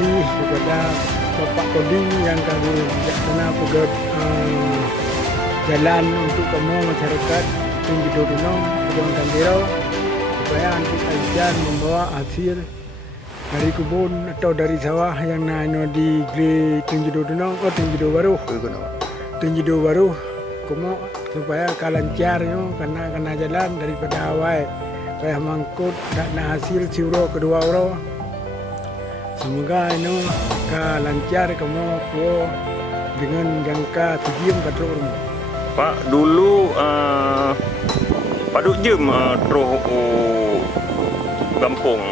kasih kepada Bapak Kodim yang kami bijaksana pegat jalan untuk kamu masyarakat Tinggi Dodonong, Kebun Tandirau, supaya nanti kalian membawa hasil dari kebun atau dari sawah yang di Tinggi Dodonong, Tinggi Do Baru, kamu supaya kalancar karena jalan daripada awal supaya mangkut dan hasil siuro kedua orang. Semoga lancar kamu dengan jangka 7 rumah. Pak, dulu Pak duk jem terus gampung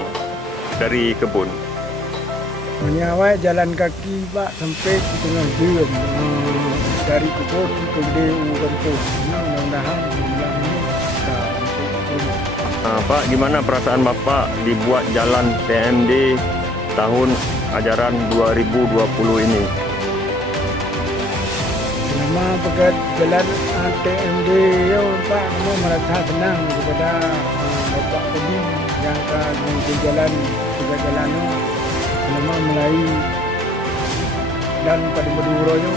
dari kebun. Menyawai jalan kaki Pak sampai setengah jam dari kebun ke kampung. Mudah-mudahan jumlah ini Pak, gimana perasaan Bapak dibuat jalan TMD tahun ajaran 2020 ini? Selama pegat jalan TMD Pak, kamu merasa senang kepada Bapak Kodim yang ke jalan pegat jalan selama mulai dan pada Madura itu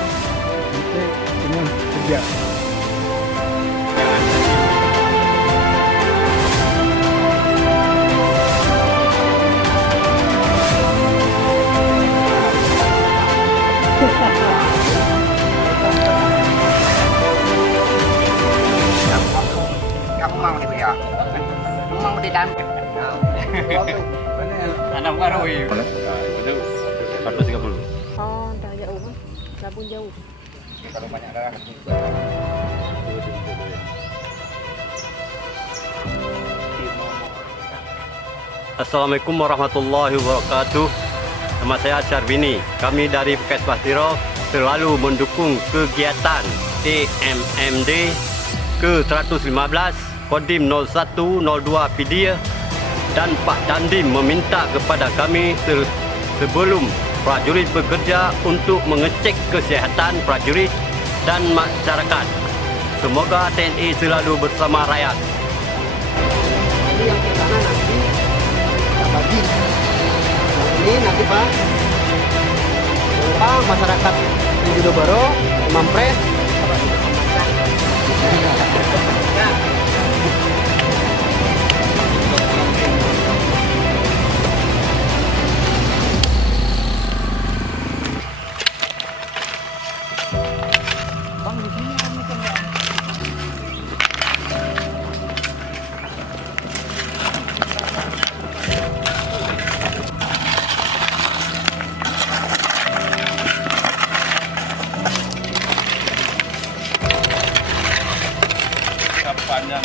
semua kerja. Kamu mau nih ya? Mau di dalam. Tanam karoi. Itu 130. Oh, dah jauh. Dah pun jauh. Kalau banyak darah Assalamualaikum warahmatullahi wabarakatuh. Nama saya Syarbini. Kami dari Bekas Pastiro selalu mendukung kegiatan TMMD ke-115 Kodim 0102 Pidia, dan Pak Dandim meminta kepada kami sebelum prajurit bekerja untuk mengecek kesihatan prajurit dan masyarakat. Semoga TNI selalu bersama rakyat. Jadi yang ke sana nanti kita bagi. Ini nanti Pak masyarakat Tinggi Do Baru, Mampres. Panjang